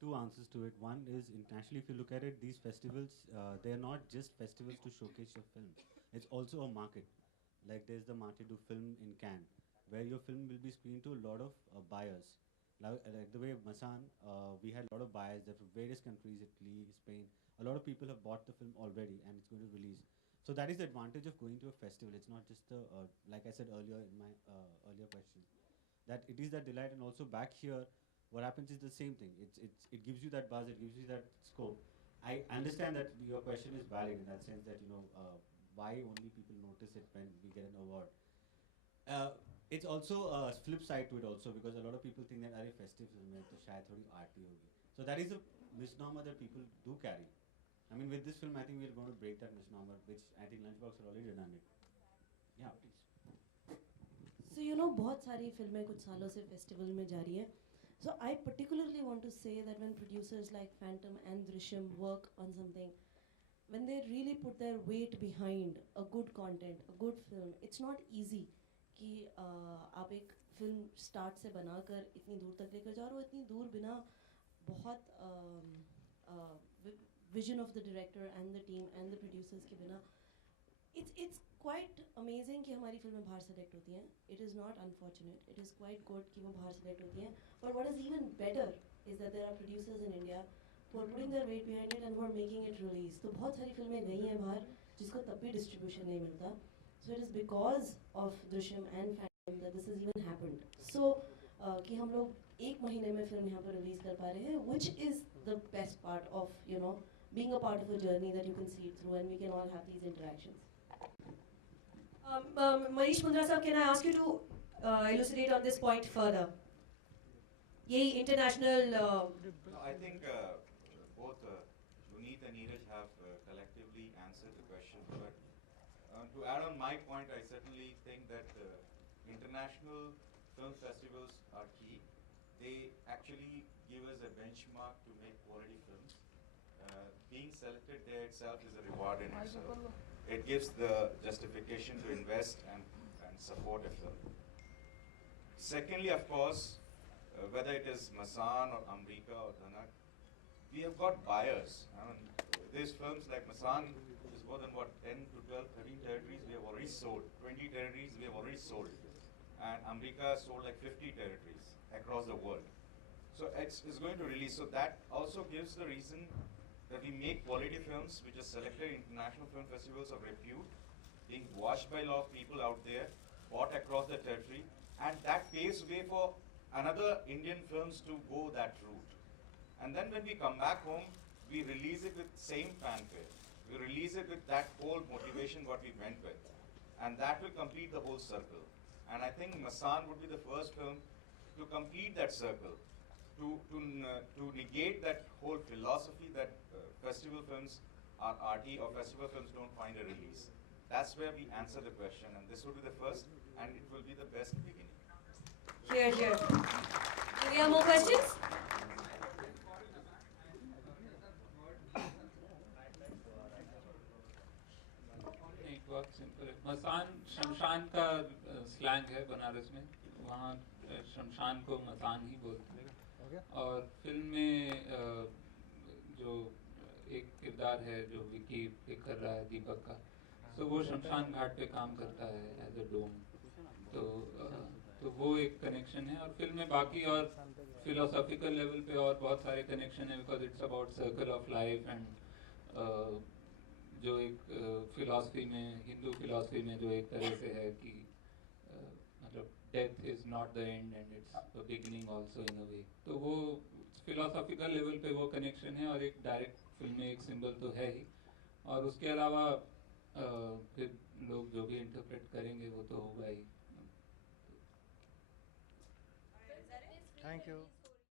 two answers to it. One is internationally, if you look at it, these festivals, they're not just festivals to showcase your film. It's also a market. Like there's the Marché du Film in Cannes, where your film will be screened to a lot of buyers. Like the way Masan, we had a lot of buyers that from various countries, Italy, Spain. A lot of people have bought the film already, and it's going to release. So that is the advantage of going to a festival. It's not just the, like I said earlier in my earlier question, that it is that delight, and also back here what happens is the same thing. It gives you that buzz, it gives you that scope. I understand that your question is valid in that sense that why only people notice it when we get an award. It's also a flip side to it also, because a lot of people think that अरे festive film है तो शायद थोड़ी आरती होगी. So that is a misnomer that people do carry. I mean, with this film, I think we're going to break that misnomer, which I think Lunchbox had already done it. Yeah, please. So बहुत सारी फिल्में कुछ सालों से festival में जा रही हैं. So I particularly want to say that when producers like Phantom and Drishyam work on something, when they really put their weight behind a good content, a good film, it's not easy कि आप एक film start से बनाकर इतनी दूर तक लेकर जा रहे हो, इतनी दूर बिना बहुत vision of the director and the team and the producers के बिना. It's quite amazing कि हमारी फिल्में बाहर सेलेक्ट होती हैं. It is not unfortunate. It is quite good कि वो बाहर सेलेक्ट होती हैं. But what is even better is that there are producers in India who are putting their weight behind it and who are making it release. तो बहुत सारी फिल्में गई हैं बाहर जिसको तब भी डिस्ट्रीब्यूशन नहीं मिलता. So it is because of Drishyam and Phantom that this has even happened. So कि हम लोग एक महीने में फिल्म यहाँ पर रिलीज कर पा रहे हैं, which is the best part of being a part of a journey that you can see it through, and we can all have these interactions. Manish Mundra sir, can I ask you to elucidate on this point further? Yeh international. No, I think both Puneet and Neeraj have collectively answered the question. But to add on my point, I certainly think that international film festivals are key. They actually give us a benchmark to make quality films. Being selected there itself is a reward in itself. It gives the justification to invest and support a film. Secondly, of course, whether it is Masan or Amrika or Dhanak, we have got buyers. I mean, these films like Masan is more than 10 to 12, 13 territories we have already sold. 20 territories we have already sold. And Amrika sold like 50 territories across the world. So it's going to release. So that also gives the reason that we make quality films which are selected in international film festivals of repute, being watched by a lot of people out there, bought across the territory, and that paves way for another Indian films to go that route. And then when we come back home, we release it with same fanfare. We release it with that whole motivation what we went with. And that will complete the whole circle. And I think Masan would be the first film to complete that circle. To negate that whole philosophy that festival films are arty or festival films don't find a release. That's where we answer the question, and this will be the first, and it will be the best beginning. Here, here. Do we have more questions? एक बहुत simple है. मसान शमशान का slang है बनारस में. वहाँ शमशान को मसान ही बोलते हैं. और फिल्म में जो एक किरदार है जो विकी पे कर रहा है दीपक का, तो वो शमशान घाट पे काम करता है एज अ डोम. तो वो एक कनेक्शन है. और फिल्म में बाकी और फिलोसॉफिकल लेवल पे और बहुत सारे कनेक्शन है, because it's about circle of life and जो एक फिलॉसफी में, हिंदू फिलॉसफी में जो एक तरह से है कि मतलब death is not the end end it's the beginning also in a way. तो वो फिलोसॉफिकल लेवल पे वो कनेक्शन है, और एक डायरेक्ट फिल्म में एक सिंबल तो है ही. और उसके अलावा फिर लोग जो भी इंटरप्रेट करेंगे वो तो होगा ही. Thank you.